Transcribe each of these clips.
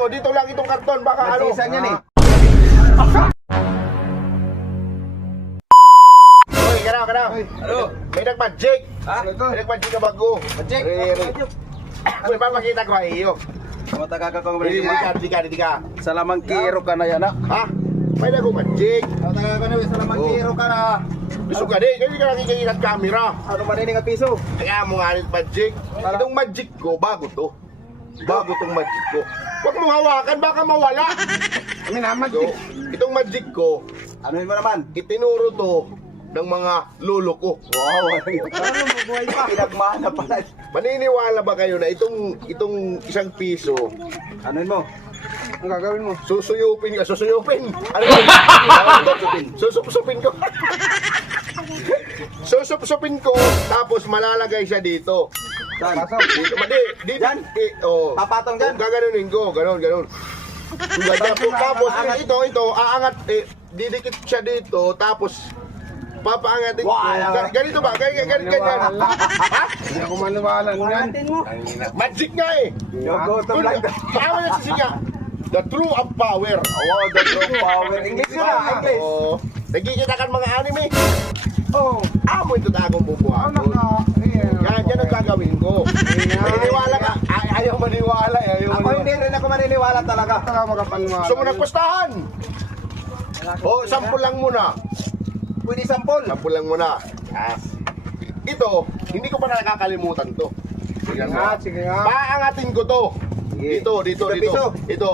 mo, dito lang itong karton, baka ano. Nagsisan yan eh. Uy, kana. Ano? May nag-magic. Ha? May nag-magic ka bago. Magic? Uy, papakita ko ay iyo. Mataga ka kong Hindi ka. Salamang kiro ka na yan ha. Ha? May nag-magic. Mataga ka na salamang kiro ka na. Gusto ka di, kasi ka nakikita ng camera. Ano manining ang piso? Kaya mo nga rin magic. Itong magic ko, bago to. Bago tong magic ko. Huwag mo hawakan, baka mawala. Kami naman. So, itong magic ko, Ano yun mo naman? itinuro to ng mga lolo ko. Wow. Ano mabuhay pa? Pinagmana pala. Maniniwala ba kayo na itong isang piso, Ano yun mo? Ang gagawin mo? susuyupin ka, susuyupin? Ano? Susupsupin ko. Susupsupin ko, tapos malalagay siya dito. Saan? Dito, dito. Dyan? Oh. Papatong dyan? Gaganunin ko, ganon. Tapos ito, aangat, didikit siya dito, tapos papaangatin ko. Wow. Ganito ba? Ganyan. Ha? Hindi ako maniwala niyan. Magic nga eh. Yogotom lang. Kaya mo nagsisiga. The true of power. Oh, the true power. English yun ah, English. Oo. Nagkikita kan mga anime. Oh, Amo ito tagong bubuha. ano ka? Yan ang gagawin ko. Maniniwala ka. Ayaw maniwala. Ako hindi rin ako maniniwala talaga. Saka makapaniwala. Gusto mo nagpustahan? O, sample lang muna. Pwede sampol. Sample lang muna. Ito, hindi ko pa nakakalimutan to. Tingnan mo. Sige nga. Paangatin ko to. Sige. Dito. Piso. Ito.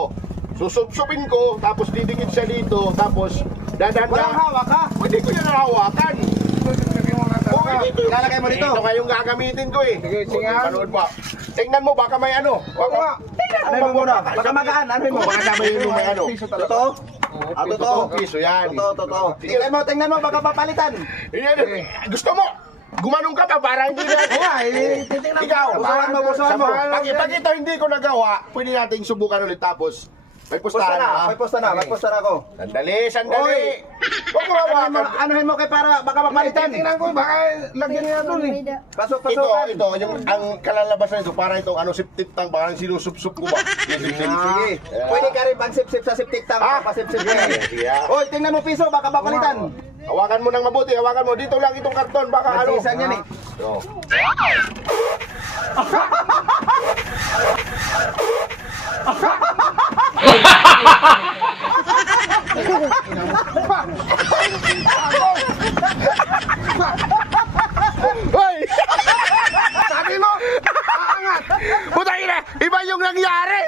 Susupsupin ko, tapos didikit siya dito, tapos Walang dadanda. hawak ha? Hindi ko yan hawakan. Oo, hindi ko. Ilalagay mo dito. Ito ngayong gagamitin ko eh. Sige nga. Panood pa. Tingnan mo, baka may ano. Baka, Ano mo muna? Baka magaan. Ano mo? baka sabi mo may ano. Piso talaga. Totoo? Ah, totoo. Piso yan. Totoo. Tingnan mo, baka papalitan. Yan, gusto mo? Gumanong ka pa para hindi na. Ikaw, Busuhan mo. Pag ito hindi ko nagawa, pwede nating subukan ulit tapos may Posta pustahan na. May posta na. May posta na ako. Sandali. Huwag mo hawakan. Anuhin mo kay para baka papalitan. Tingnan ko, baka lagyan niya doon eh. Pasok. Ito, yung ang kalalabasan nito para itong ano siptip tang parang sinusup-sup ko ba? Sige. Pwede ka rin pang-sip-sip sa septic tank. Ah. Pasip-sip ka. Sige. Hoy, tingnan mo piso, baka papalitan. Hawakan mo nang mabuti, hawakan mo. Dito lang itong karton, baka ano. Nagsisan yan eh. Oh. Hoy! Sabi mo, aangat. Putang ina, iba yung nangyari.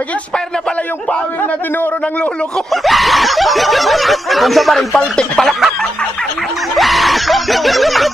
Nag-expire na pala yung power na tinuro ng lolo ko. Kung sa baril, paltik pala.